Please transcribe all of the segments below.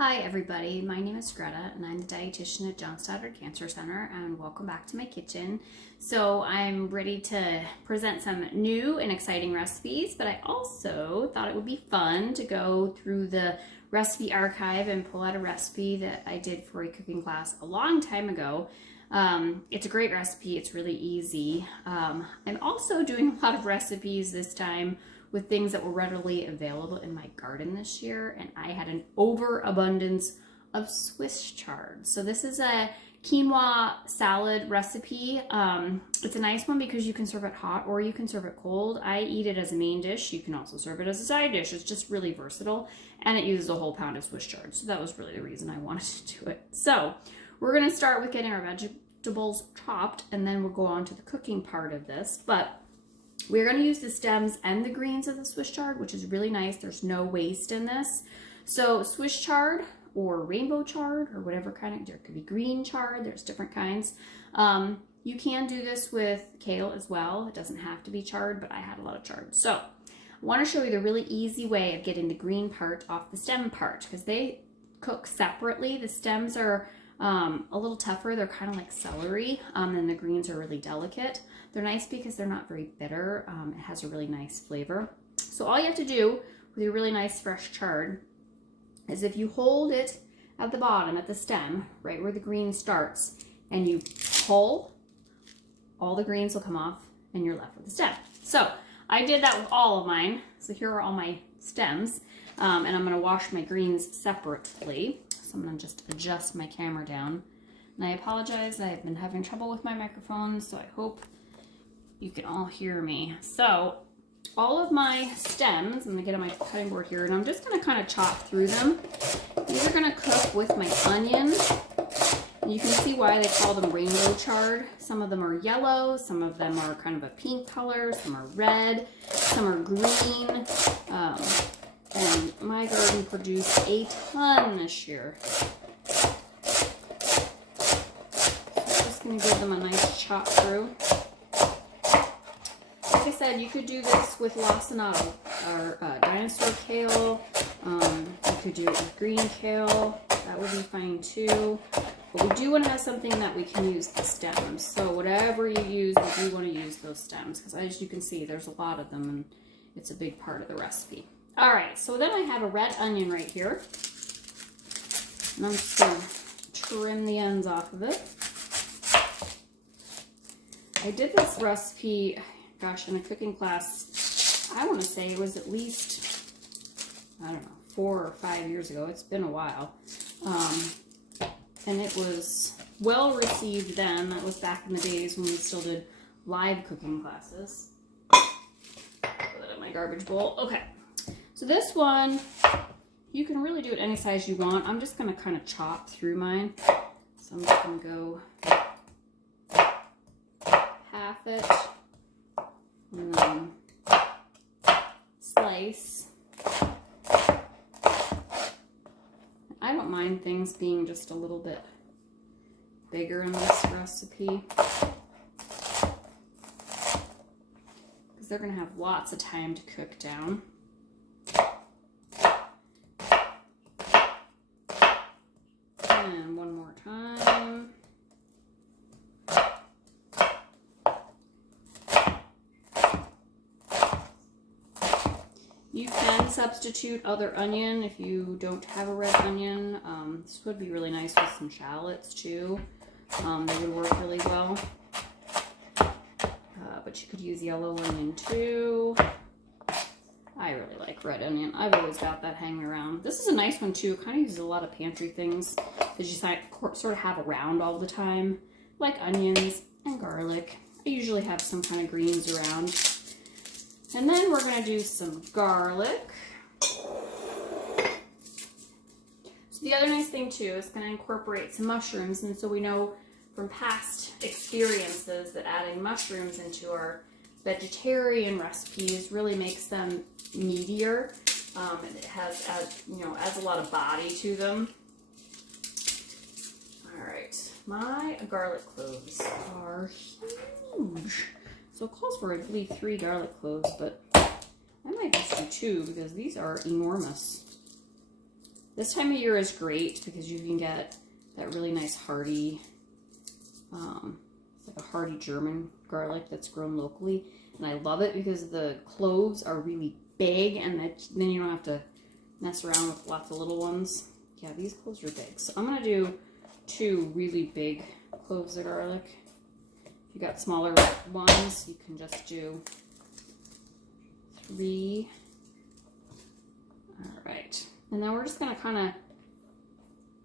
Hi everybody, my name is Greta and I'm the dietitian at John Stoddard Cancer Center, and welcome back to my kitchen. So I'm ready to present some new and exciting recipes, but I also thought it would be fun to go through the recipe archive and pull out a recipe that I did for a cooking class a long time ago. It's a great recipe, it's really easy. I'm also doing a lot of recipes this time with things that were readily available in my garden this year, and I had an overabundance of Swiss chard. So this is a quinoa salad recipe. It's a nice one because you can serve it hot or you can serve it cold. I eat it as a main dish. You can also serve it as a side dish. It's just really versatile, and it uses a whole pound of Swiss chard. So that was really the reason I wanted to do it. So we're gonna start with getting our vegetables chopped, and then we'll go on to the cooking part of this. But we're going to use the stems and the greens of the Swiss chard, which is really nice. There's no waste in this. So Swiss chard or rainbow chard or whatever kind of, there could be green chard, there's different kinds. You can do this with kale as well. It doesn't have to be chard, but I had a lot of chard. So I want to show you the really easy way of getting the green part off the stem part, because they cook separately. The stems are a little tougher. They're kind of like celery, and the greens are really delicate. They're nice because they're not very bitter. It has a really nice flavor. So all you have to do with your really nice fresh chard is if you hold it at the bottom, at the stem, right where the green starts, and you pull, all the greens will come off and you're left with the stem. So I did that with all of mine. So here are all my stems, and I'm gonna wash my greens separately. So I'm gonna just adjust my camera down. And I apologize, I've been having trouble with my microphone, so I hope you can all hear me. So all of my stems, I'm gonna get on my cutting board here, and I'm just gonna kind of chop through them. These are gonna cook with my onion. And you can see why they call them rainbow chard. Some of them are yellow, some of them are kind of a pink color, some are red, some are green. And my garden produced a ton this year. So I'm just gonna give them a nice chop through. Like I said, you could do this with lacinato or dinosaur kale. You could do it with green kale. That would be fine too. But we do want to have something that we can use the stems. So whatever you use, we do want to use those stems, because as you can see, there's a lot of them and it's a big part of the recipe. All right, so then I have a red onion right here. And I'm just going to trim the ends off of it. I did this recipe, gosh, in a cooking class, I want to say it was at least, I don't know, 4 or 5 years ago. It's been a while. And it was well received then. That was back in the days when we still did live cooking classes. Put that in my garbage bowl. Okay. So this one, you can really do it any size you want. I'm just going to kind of chop through mine. So I'm just going to go half it and then slice. I don't mind things being just a little bit bigger in this recipe, because they're going to have lots of time to cook down. And one more time. You can substitute other onion if you don't have a red onion. This would be really nice with some shallots too. They would work really well. But you could use yellow onion too. I really like red onion. I've always got that hanging around. This is a nice one too. It kind of uses a lot of pantry things that you sort of have around all the time, like onions and garlic. I usually have some kind of greens around. And then we're going to do some garlic. So the other nice thing too is going to incorporate some mushrooms. And so we know from past experiences that adding mushrooms into our vegetarian recipes really makes them meatier. And it has, adds a lot of body to them. All right, my garlic cloves are huge. So it calls for, I believe, 3 garlic cloves, but I might just do 2 because these are enormous. This time of year is great because you can get that really nice hearty, it's like a hearty German garlic that's grown locally. And I love it because the cloves are really big, and then you don't have to mess around with lots of little ones. Yeah, these cloves are big. So I'm going to do 2 really big cloves of garlic. If you got smaller ones, you can just do 3. All right. And then we're just going to kind of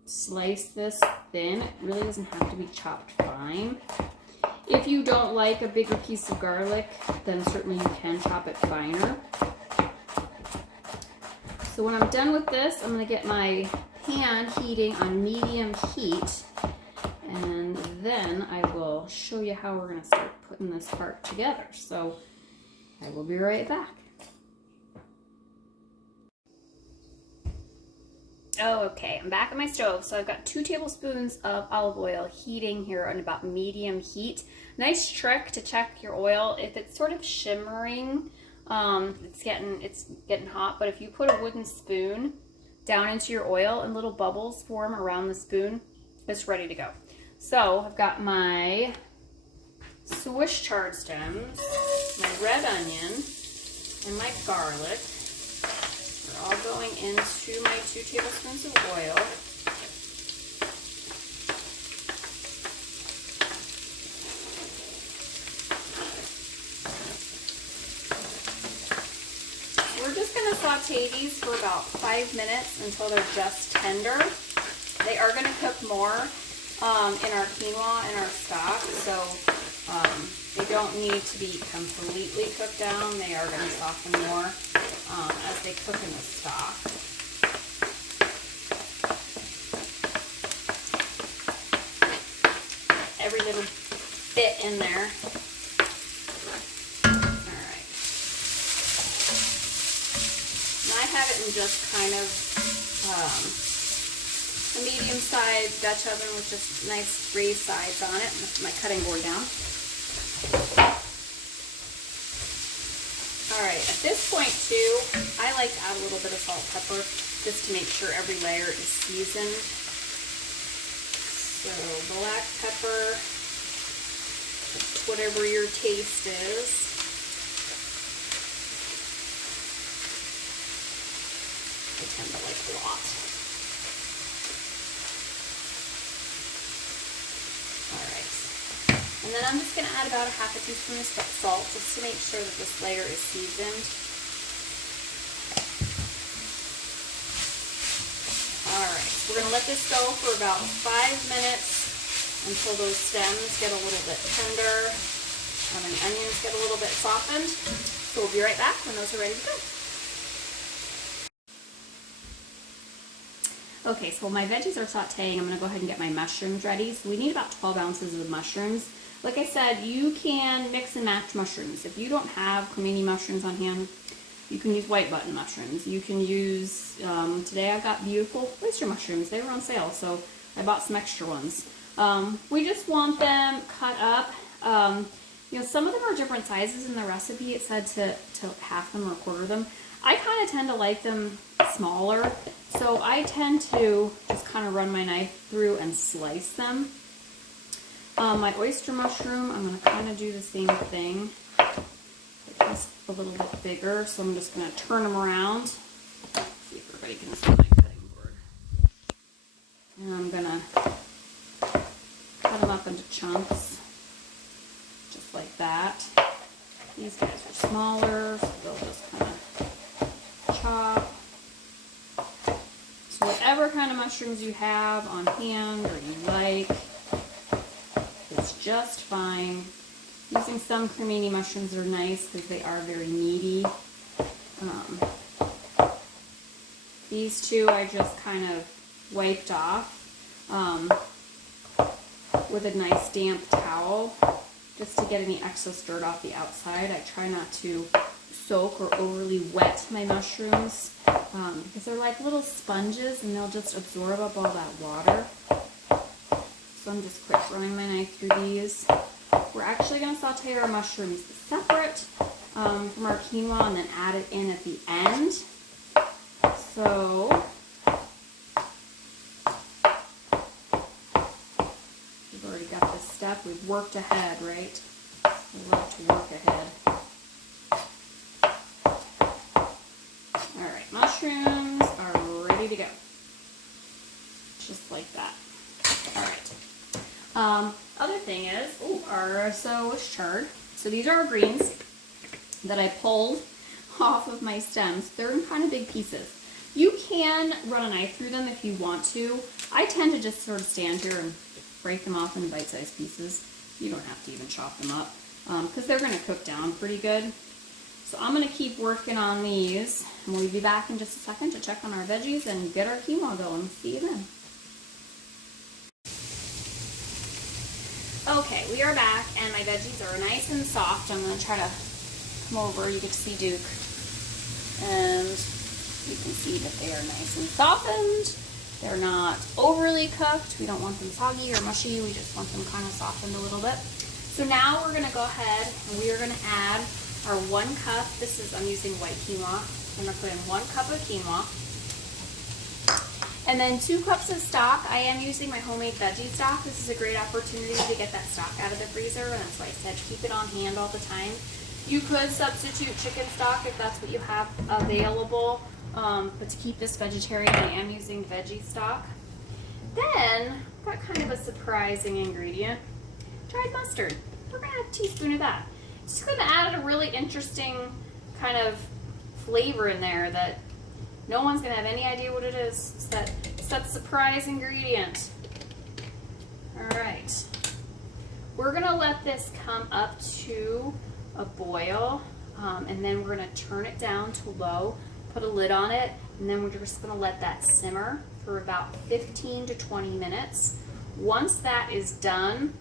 slice this thin. It really doesn't have to be chopped fine. If you don't like a bigger piece of garlic, then certainly you can chop it finer. So when I'm done with this, I'm going to get my pan heating on medium heat, and then I will show you how we're going to start putting this part together. So I will be right back. Okay, I'm back at my stove. So I've got 2 tablespoons of olive oil heating here on about medium heat. Nice trick to check your oil. If it's sort of shimmering, it's getting hot. But if you put a wooden spoon down into your oil and little bubbles form around the spoon, it's ready to go. So I've got my Swiss chard stems, my red onion, and my garlic. All going into my 2 tablespoons of oil. We're just going to saute these for about 5 minutes until they're just tender. They are going to cook more in our quinoa and our stock, so they don't need to be completely cooked down. They are going to soften more as they cook in the stock. Every little bit in there. Alright. And I have it in just kind of a medium-sized Dutch oven with just nice raised sides on it. That's my cutting board down. Alright, at this point too, I like to add a little bit of salt, pepper, just to make sure every layer is seasoned. So black pepper, whatever your taste is. I tend to like a lot. Alright. And then I'm just going to add about a half a teaspoon of salt just to make sure that this layer is seasoned. Alright, so we're going to let this go for about 5 minutes until those stems get a little bit tender and the onions get a little bit softened. So we'll be right back when those are ready to go. Okay, so while my veggies are sauteing, I'm going to go ahead and get my mushrooms ready. So we need about 12 ounces of mushrooms. Like I said, you can mix and match mushrooms. If you don't have cremini mushrooms on hand, you can use white button mushrooms. You can use, today I got beautiful oyster mushrooms. They were on sale, so I bought some extra ones. We just want them cut up. You know, some of them are different sizes in the recipe. It said to half them or quarter them. I kind of tend to like them smaller, so I tend to just kind of run my knife through and slice them. My oyster mushroom, I'm going to kind of do the same thing. It's a little bit bigger, so I'm just going to turn them around. See if everybody can see my cutting board. And I'm going to cut them up into chunks, just like that. These guys are smaller, so they'll just kind of chop. So whatever kind of mushrooms you have on hand or you like, it's just fine. Using some cremini mushrooms are nice because they are very meaty. These two I just kind of wiped off with a nice damp towel just to get any excess dirt off the outside. I try not to soak or overly wet my mushrooms because they're like little sponges and they'll just absorb up all that water. So I'm just quick running my knife through these. We're actually going to saute our mushrooms separate from our quinoa and then add it in at the end. So we've worked ahead, right? We love to work ahead. All right, mushrooms are ready to go. Just like that. All right. Other thing is, our Swiss chard. So these are our greens that I pulled off of my stems. They're in kind of big pieces. You can run a knife through them if you want to. I tend to just sort of stand here and break them off into bite-sized pieces. You don't have to even chop them up because they're going to cook down pretty good. So I'm going to keep working on these, and we'll be back in just a second to check on our veggies and get our quinoa going. See you then. Okay, we are back, and my veggies are nice and soft. I'm going to try to come over. You get to see Duke, and you can see that they are nice and softened. They're not overly cooked. We don't want them soggy or mushy. We just want them kind of softened a little bit. So now we're going to go ahead and we are going to add our 1 cup. I'm using white quinoa. I'm going to put in 1 cup of quinoa. And then 2 cups of stock. I am using my homemade veggie stock. This is a great opportunity to get that stock out of the freezer, and that's why I said keep it on hand all the time. You could substitute chicken stock if that's what you have available. But to keep this vegetarian, I am using veggie stock. Then, got kind of a surprising ingredient, dried mustard. We're going to add a teaspoon of that. It's just going to add a really interesting kind of flavor in there that no one's going to have any idea what it is. It's that surprise ingredient. Alright. We're going to let this come up to a boil, and then we're going to turn it down to low. Put a lid on it, and then we're just going to let that simmer for about 15 to 20 minutes. Once that is done,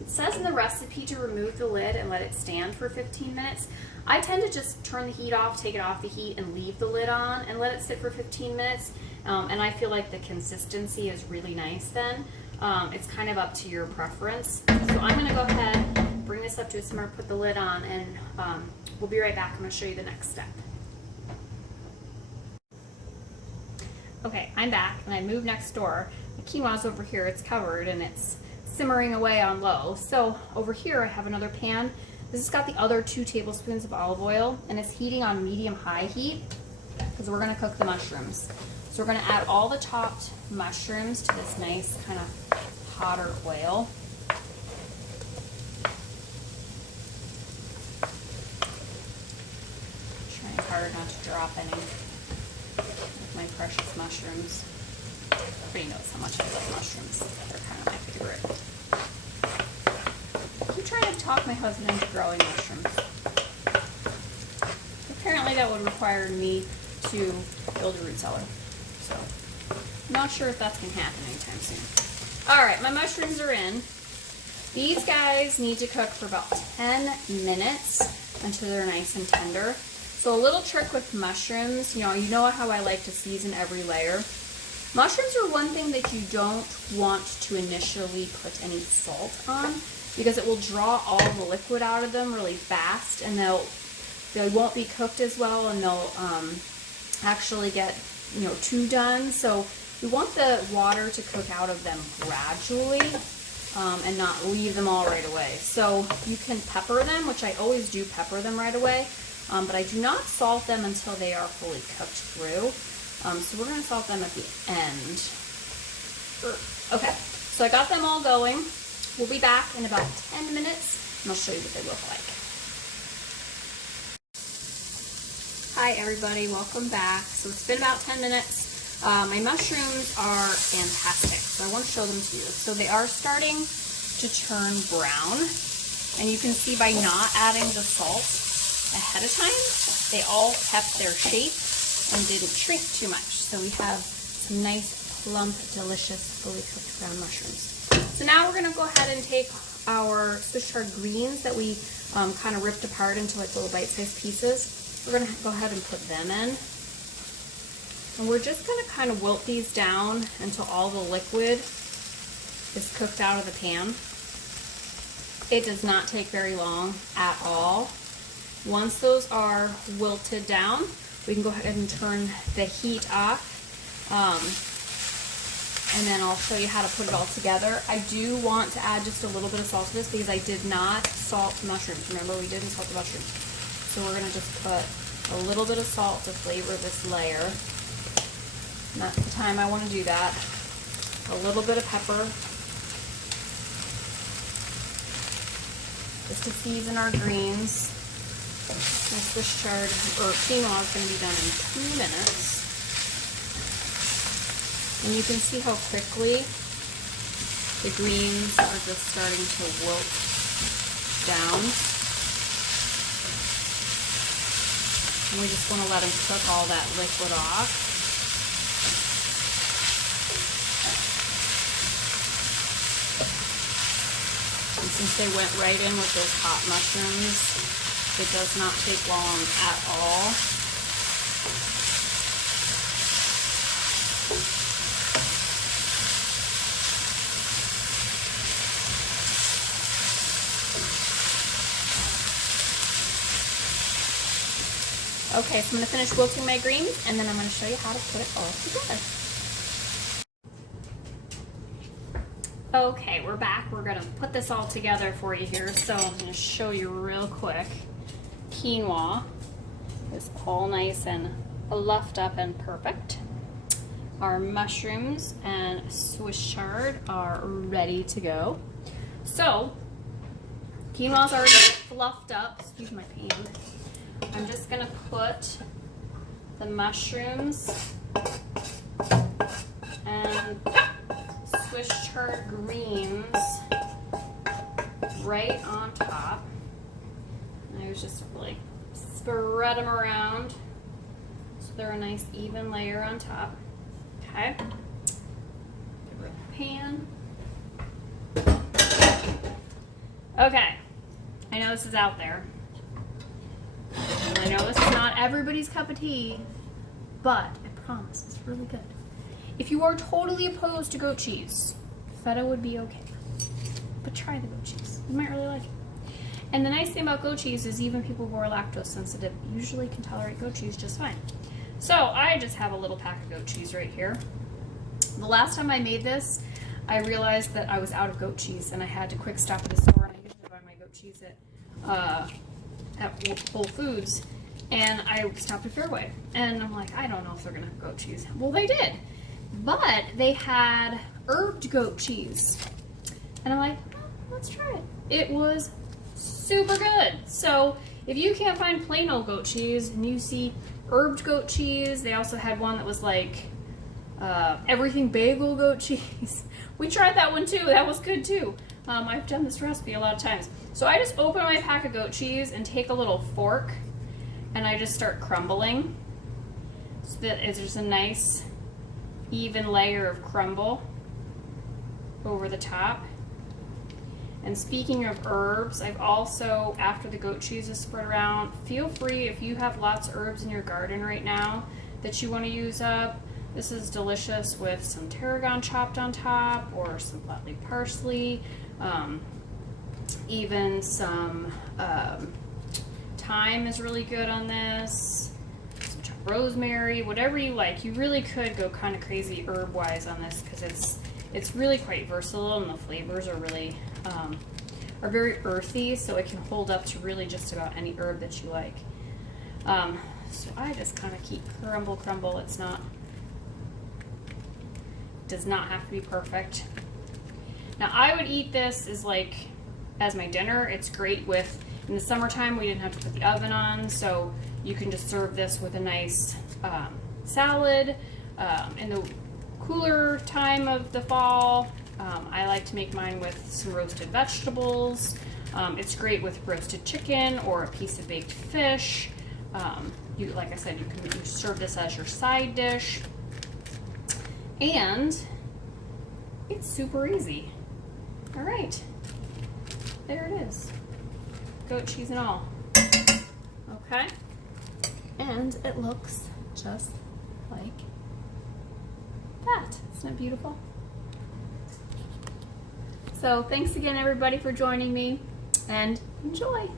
it says in the recipe to remove the lid and let it stand for 15 minutes. I tend to just turn the heat off, take it off the heat, and leave the lid on and let it sit for 15 minutes. And I feel like the consistency is really nice then. It's kind of up to your preference. So I'm going to go ahead, bring this up to a simmer, put the lid on, and we'll be right back. I'm going to show you the next step. Okay, I'm back, and I moved next door. The quinoa's over here, it's covered, and it's simmering away on low. So over here I have another pan. This has got the other 2 tablespoons of olive oil, and it's heating on medium-high heat because we're going to cook the mushrooms. So we're going to add all the chopped mushrooms to this nice kind of hotter oil. Trying hard not to drop any. My precious mushrooms. Everybody knows how much I love mushrooms. They're kind of my favorite. I keep trying to talk my husband into growing mushrooms. Apparently that would require me to build a root cellar. So, I'm not sure if that's going to happen anytime soon. Alright, my mushrooms are in. These guys need to cook for about 10 minutes until they're nice and tender. So a little trick with mushrooms, you know how I like to season every layer. Mushrooms are one thing that you don't want to initially put any salt on because it will draw all the liquid out of them really fast, and they won't be cooked as well, and they'll actually get too done. So we want the water to cook out of them gradually and not leave them all right away. So you can pepper them, which I always do pepper them right away. But I do not salt them until they are fully cooked through. So we're going to salt them at the end. Okay, so I got them all going. We'll be back in about 10 minutes, and I'll show you what they look like. Hi everybody, welcome back. So it's been about 10 minutes. My mushrooms are fantastic, so I want to show them to you. So they are starting to turn brown, and you can see by not adding the salt ahead of time, they all kept their shape and didn't shrink too much. So we have some nice, plump, delicious, fully cooked brown mushrooms. So now we're going to go ahead and take our Swiss chard greens that we kind of ripped apart into like little bite-sized pieces. We're going to go ahead and put them in. And we're just going to kind of wilt these down until all the liquid is cooked out of the pan. It does not take very long at all. Once those are wilted down, we can go ahead and turn the heat off. and then I'll show you how to put it all together. I do want to add just a little bit of salt to this because I did not salt the mushrooms. Remember, we didn't salt the mushrooms. So we're gonna just put a little bit of salt to flavor this layer. And that's the time I want to do that. A little bit of pepper. Just to season our greens. My Swiss chard or quinoa is going to be done in 2 minutes. And you can see how quickly the greens are just starting to wilt down. And we just want to let them cook all that liquid off. And since they went right in with those hot mushrooms, it does not take long at all. Okay, so I'm going to finish wilting my greens, and then I'm going to show you how to put it all together. Okay, we're back. We're going to put this all together for you here. So I'm going to show you real quick. Quinoa is all nice and fluffed up and perfect. Our mushrooms and Swiss chard are ready to go. So, quinoa's already fluffed up. Excuse my pan. I'm just going to put the mushrooms and Swiss chard greens right on top. And I was just like spread them around so they're a nice even layer on top. Okay. Get rid of the pan. Okay. I know this is out there. And I know this is not everybody's cup of tea, but I promise it's really good. If you are totally opposed to goat cheese, feta would be okay. But try the goat cheese. You might really like it. And the nice thing about goat cheese is even people who are lactose sensitive usually can tolerate goat cheese just fine. So I just have a little pack of goat cheese right here. The last time I made this, I realized that I was out of goat cheese and I had to quick stop at the store, and I usually buy my goat cheese at Whole Foods, and I stopped at Fairway, and I'm like, I don't know if they're gonna have goat cheese. Well, they did, but they had herbed goat cheese, and I'm like, oh, let's try it. It was super good. So if you can't find plain old goat cheese and you see herbed goat cheese, they also had one that was like everything bagel goat cheese. We tried that one too. That was good too. I've done this recipe a lot of times. So I just open my pack of goat cheese and take a little fork and I just start crumbling so that it's just a nice even layer of crumble over the top. And speaking of herbs, I've also, after the goat cheese is spread around, feel free if you have lots of herbs in your garden right now that you want to use up. This is delicious with some tarragon chopped on top or some flat leaf parsley. Even some thyme is really good on this. Some chopped rosemary, whatever you like. You really could go kind of crazy herb-wise on this because it's really quite versatile and the flavors are really are very earthy, so it can hold up to really just about any herb that you like. So I just kind of keep crumble. It's not, does not have to be perfect. Now I would eat this as my dinner. It's great with, in the summertime we didn't have to put the oven on, so you can just serve this with a nice salad. In the cooler time of the fall, I like to make mine with some roasted vegetables. It's great with roasted chicken or a piece of baked fish. Like I said, you can serve this as your side dish. And it's super easy. All right, there it is. Goat cheese and all. Okay, and it looks just like that. Isn't it beautiful? So thanks again everybody for joining me, and enjoy.